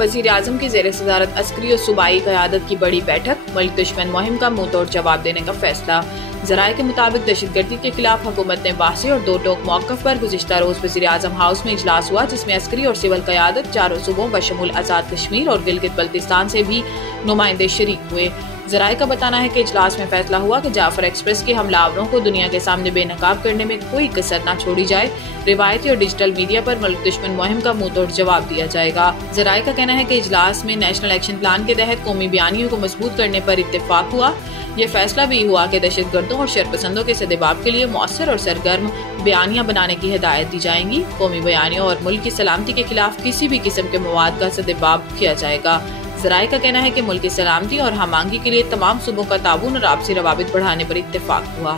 वजीर आजम की ज़ेर सदारत अस्करी और सूबाई क़यादत की बड़ी बैठक, मुल्क दुश्मन मुहिम का मुंह तोड़ जवाब देने का फैसला। ज़राए के मुताबिक दहशतगर्दी के खिलाफ हुकूमत ने वाज़ेह और दो टोक मौक़िफ़ पर गुज़िश्ता रोज वज़ीर आज़म हाउस में इजलास हुआ, जिसमें अस्करी और सिविल क़यादत, चारों सूबों बशमूल आज़ाद कश्मीर और गिलगित बल्तिस्तान से भी नुमाइंदे शरीक हुए। ज़राए का बताना है कि इजलास में फैसला हुआ कि जाफर एक्सप्रेस के हमलावरों को दुनिया के सामने बेनकाब करने में कोई कसर न छोड़ी जाए। रिवायती और डिजिटल मीडिया पर मुल्क दुश्मन मुहिम का मुंह तोड़ जवाब दिया जाएगा। ज़राए का कहना है कि इजलास में नेशनल एक्शन प्लान के तहत कौमी बयानियों को मजबूत करने पर इत्तेफाक हुआ। यह फैसला भी हुआ कि दहशतगर्दों और शरपसंदों के सदेबाब के लिए मौसर और सरगर्म बयानियां बनाने की हिदायत दी जाएंगी। कौमी बयानियों और मुल्क की सलामती के खिलाफ किसी भी किस्म के मवाद का सदेबाब किया जाएगा। ज़राए का कहना है कि मुल्क की सलामती और हमांगी के लिए तमाम सूबों का ताउन और आपसी रवाबित बढ़ाने पर इत्तेफाक हुआ।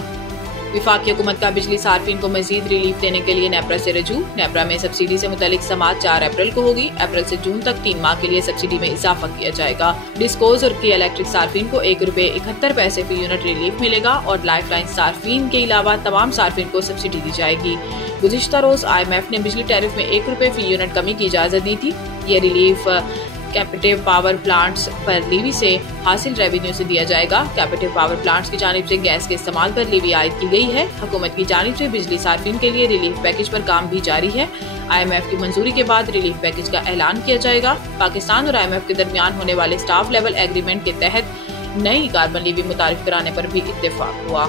विफाकी हुकूमत का बिजली सार्फिन को मजीद रिलीफ देने के लिए नेपरा से रजू। नेपरा में सब्सिडी से मुतालिक समाअत 4 अप्रैल को होगी। अप्रैल से जून तक 3 माह के लिए सब्सिडी में इजाफा किया जाएगा। डिस्कोज और किया इलेक्ट्रिक सार्फिन को ₹1.71 फी यूनिट रिलीफ मिलेगा और लाइफ लाइन सार्फिन के अलावा तमाम सार्फिन को सब्सिडी दी जाएगी। गुज़िश्ता रोज IMF ने बिजली टैरिफ में ₹1 फी यूनिट कमी की इजाजत दी थी। ये रिलीफ कैपेटिव पावर प्लांट्स पर लीवी से हासिल रेवेन्यू से दिया जाएगा। कैपेटिव पावर प्लांट्स की जानिब से गैस के इस्तेमाल पर लीवी आयद की गई है। हुकूमत की जानिब से बिजली सार्फिन के लिए रिलीफ पैकेज पर काम भी जारी है। IMF की मंजूरी के बाद रिलीफ पैकेज का ऐलान किया जाएगा। पाकिस्तान और IMF के दरमियान होने वाले स्टाफ लेवल एग्रीमेंट के तहत नई कार्बन लीवी मुतारिफ कराने पर भी इत्तेफाक हुआ।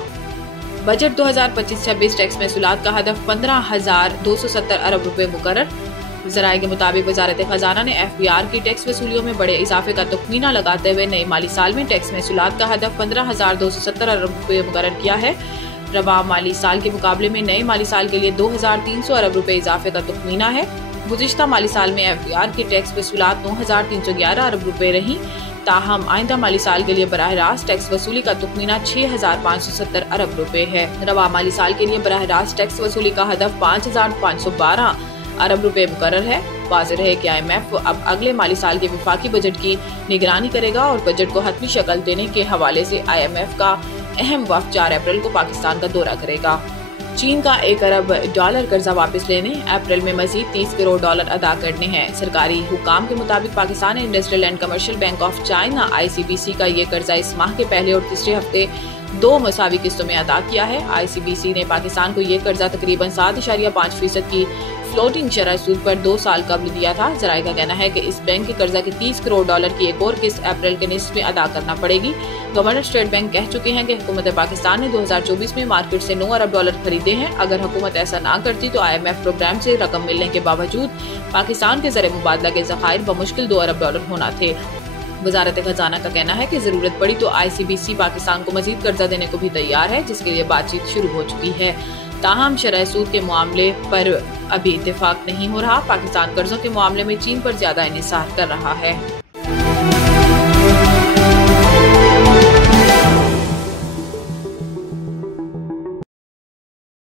बजट 2025-26 टैक्स महसूलात का हदफ 15,270 अरब रुपए मुकर्रर। ज़राए के मुताबिक वजारत खजाना ने FBR की टैक्स वसूलियों में बड़े इजाफे का तखमीना लगाते हुए नए माली साल में टैक्स महसूलात का हदफ 15,270 अरब रुपए मुकर्रर किया है। रवा माली साल के मुकाबले में नए माली साल के लिए 2,300 अरब रुपए इजाफे का तखमीना है। गुज़िश्ता माली साल में FBR की टैक्स वसूलात 9,311 अरब रुपए रही। ताहम आइंदा माली साल के लिए बराह रास्त टैक्स वसूली का तुखमीना 6,570 अरब रुपए है। रवा माली साल के लिए बराह रास्त टैक्स वसूली का हदफ 5,512 अरब रुपए मुकर्रर है। वाज़ेह है कि IMF अब अगले माली साल के विफाकी बजट की निगरानी करेगा और बजट को हतमी शक्ल देने के हवाले से IMF का अहम वफ़द 4 अप्रैल को पाकिस्तान का दौरा करेगा। चीन का $1 अरब कर्जा वापस लेने, अप्रैल में मजीद $30 करोड़ अदा करने हैं। सरकारी हुकाम के मुताबिक Pakistan industrial and commercial bank of China ICBC का ये कर्जा इस माह के पहले और तीसरे हफ्ते 2 मसावी किस्तों में अदा किया है। ICBC ने पाकिस्तान को ये कर्जा तकरीबन 7.5% की फ्लोटिंग शरह सूद पर 2 साल कबल दिया था। ज़राए का कहना है कि इस बैंक के कर्जा के $30 करोड़ की एक और किस्त अप्रैल के निस्फ में अदा करना पड़ेगी। गवर्नर स्टेट बैंक कह चुके हैं कि हुकूमत पाकिस्तान ने 2024 में मार्केट से $9 अरब खरीदे हैं। अगर हुकूमत ऐसा ना करती तो IMF प्रोग्राम से रकम मिलने के बावजूद पाकिस्तान के ज़र मुबादला के ज़खायर बमुश्किल $2 अरब होना थे। वजारत खजाना का कहना है कि जरूरत पड़ी तो ICBC पाकिस्तान को मजीद कर्जा देने को भी तैयार है, जिसके लिए बातचीत शुरू हो चुकी है। ताहम शरह सूद के मामले पर अभी इत्तेफाक नहीं हो रहा। पाकिस्तान कर्जों के मामले में चीन पर ज्यादा इन्हिसार कर रहा है।